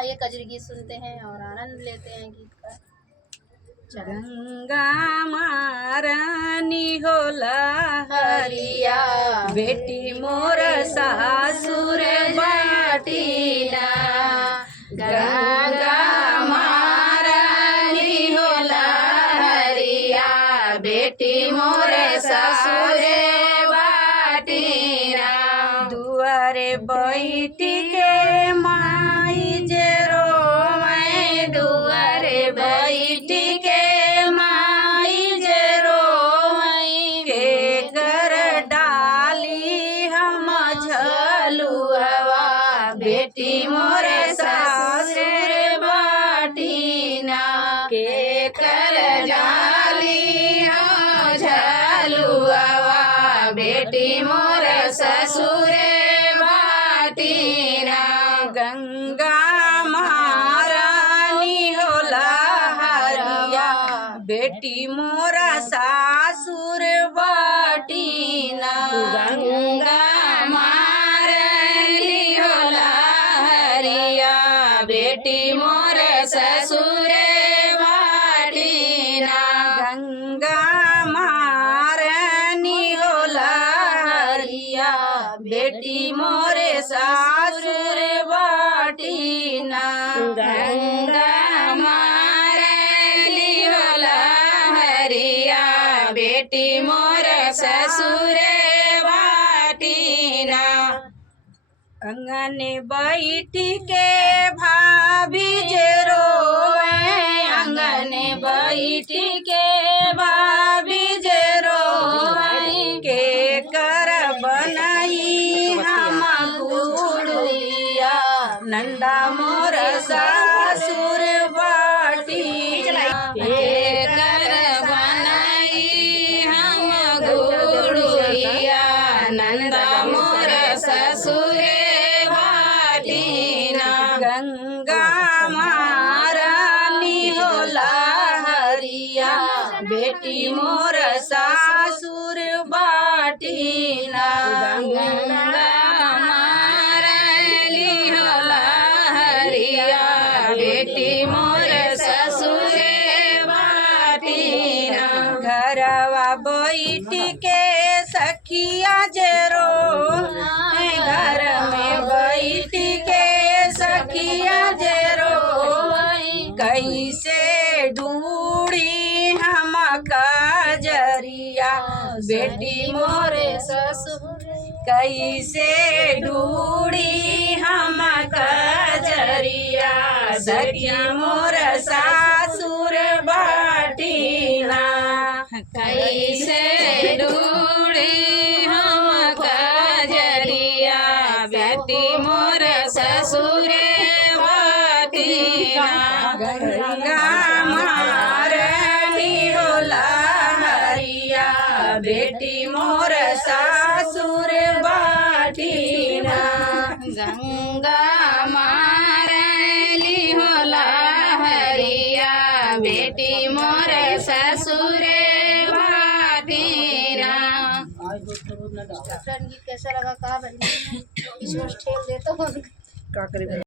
आइए कजरी गीत सुनते हैं और आनंद लेते हैं गीत का। गंगा महारानी होला हरिया, बेटी मोर सासुर बाटीना। गंगा महारानी होला हरिया, बेटी मोर सासुर बाटीना। दुआरे बैठी के माई जे रोवे, दुआरे बैठी के माई जे रोवे, के कर डाली हम झलुआ, बेटी मोर सासुर बाटीना। के कर डाली हम झलुआ, बेटी मोर ससुर बाटीना। गंगा महारानी होला हरिया, बेटी मोरा सासुर बाटीना। गंगा महारानी होला हरिया, बेटी मोर ससुर बाटीना। गंगा महारानी होला हरिया, बेटी मोरे सासुर बाटीना। गंगा महारानी होला हरिया, बेटी मोर ससुर बाटीना। अंगन बैठ के भाभी जे रोवे, अंगन बैठ के भाभी जे रोवे, के कर बनाई हम गुड़िया, नंदा मोर सासुर बाटीना। के कर बनाई हम गुड़िया, नंदा मोर ससुर बाटीना। गंगा महारानी होला हरिया, बेटी मोर सासुर बाटीना। गंगा महारानी होला हरिया, बेटी मोर ससुर बाटीना। घरवा बैठ के सखिया जे रोवे, घर में बैठ के सखिया जे रोवे, कैसे ढूंढी हम कजरिया, बेटी मोरे ससुर। कैसे ढूंढी हम कजरिया, सखिया मोर सासुर बाटीना। कैसे ढूंढी हम कजरिया, बेटी मोर ससुर बाटीना। गंगा महारानी होला हरिया, बेटी मोर सासुर बाटीना। गंगा महारानी होला हरिया, बेटी मोर ससुर बाटीना। गीत कैसा लगा कहा भाई, इसको ठेल दे तो